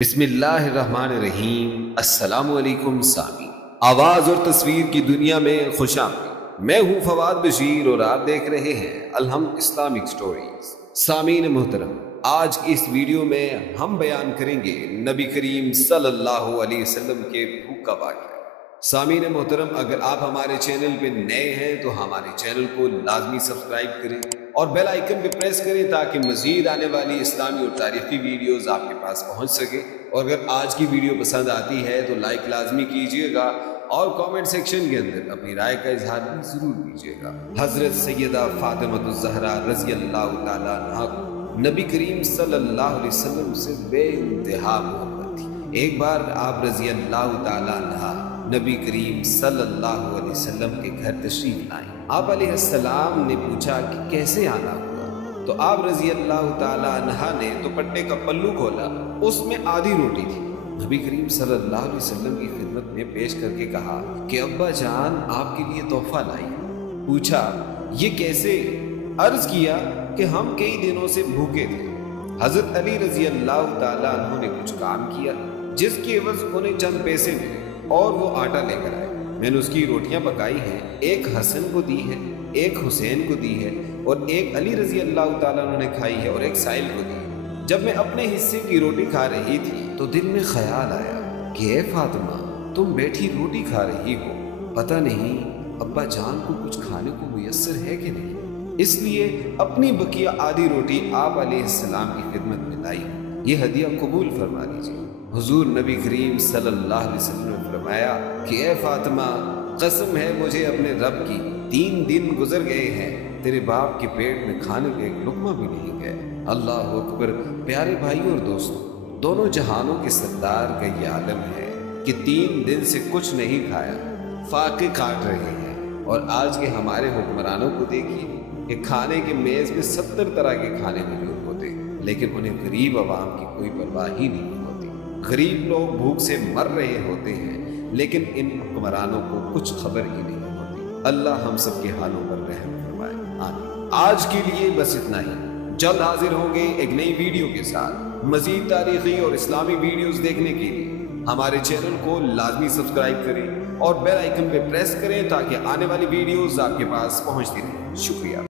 बिस्मिल्लाहिर्रहमानिर्रहीम। अस्सलाम वालेकुम सामीन। आवाज़ और तस्वीर की दुनिया में खुश आमदीद। मैं हूँ फवाद बशीर और आप देख रहे हैं अलहम्द इस्लामिक स्टोरीज। सामीन मोहतरम, आज की इस वीडियो में हम बयान करेंगे नबी करीम सल्लल्लाहु अलैहि वसल्लम के भूख का वाक़या। सामीन मोहतरम, अगर आप हमारे चैनल पे नए हैं तो हमारे चैनल को लाजमी सब्सक्राइब करें और बेल आइकन पे प्रेस करें ताकि मजीद आने वाली इस्लामी और तारीखी वीडियोस आपके पास पहुंच सके। और अगर आज की वीडियो पसंद आती है तो लाइक लाजमी कीजिएगा और कमेंट सेक्शन के अंदर अपनी राय का इजहार भी जरूर कीजिएगा। हजरत सैयदा फातिमा ज़हरा रज़ी अल्लाह ताला अन्हा को नबी करीम सल्लल्लाहु अलैहि वसल्लम से बेइंतहा मोहब्बत थी। एक बार आप रज़ी अल्लाह ताला अन्हा नबी करीम सल्लल्लाहु अलैहि वसल्लम के घर तशरीफ लाए। आप अलैहिस्सलाम ने पूछा कि कैसे आना हुआ, तो आप रज़ी अल्लाह ताला अन्हा ने दुपट्टे का पल्लू खोला, उसमें आधी रोटी थी। नबी करीम सल्लल्लाहु अलैहि वसल्लम की खिदमत में पेश करके कहा कि अब्बा जान आपके लिए तोहफा लाई। पूछा ये कैसे? अर्ज किया कि हम कई दिनों से भूखे थे। हजरत अली रज़ी अल्लाह ताला अन्हु ने कुछ काम किया जिसकी एवज उन्हें चंद पैसे मिले और वो आटा लेकर आए। मैंने उसकी रोटियां पकाई हैं, एक हसन को दी है, एक हुसैन को दी है और एक अली रज़ी अल्लाह ताला अन्हु ने खाई है और एक साइल को दी है। जब मैं अपने हिस्से की रोटी खा रही थी तो दिल में ख्याल आया कि ए फातिमा, तुम बैठी रोटी खा रही हो, पता नहीं अब्बा जान को कुछ खाने को मुयस्सर है कि नहीं, इसलिए अपनी बकिया आधी रोटी आप अलैहिस्सलाम की खिदमत में लाई, ये हदिया कबूल फरमा लीजिए। हुजूर नबी करीम सल्लल्लाहु अलैहि वसल्लम ने फरमाया कि ए फातिमा, कसम है मुझे अपने रब की, 3 दिन गुजर गए हैं तेरे बाप के पेट में खाने का एक लुकमा भी नहीं गया। अल्लाह अकबर। प्यारे भाइयों और दोस्तों, दोनों जहानों के सरदार का ये आलम है कि 3 दिन से कुछ नहीं खाया, फाके काट रहे हैं। और आज के हमारे हुक्मरानों को देखिए कि खाने के मेज़ में 70 तरह के खाने मौजूद होते हैं, लेकिन उन्हें गरीब आवाम की कोई परवाह ही नहीं होती। गरीब लोग भूख से मर रहे होते हैं, लेकिन इन हुक्मरानों को कुछ खबर ही नहीं होती। अल्लाह हम सब के हालों पर रहम फरमाए, आमीन। आज के लिए बस इतना ही। जल्द हाजिर होंगे एक नई वीडियो के साथ। मजीद तारीखी और इस्लामी वीडियोस देखने के लिए हमारे चैनल को लाजमी सब्सक्राइब करें और बेल आइकन पे प्रेस करें ताकि आने वाली वीडियोस आपके पास पहुंचती रहें। शुक्रिया।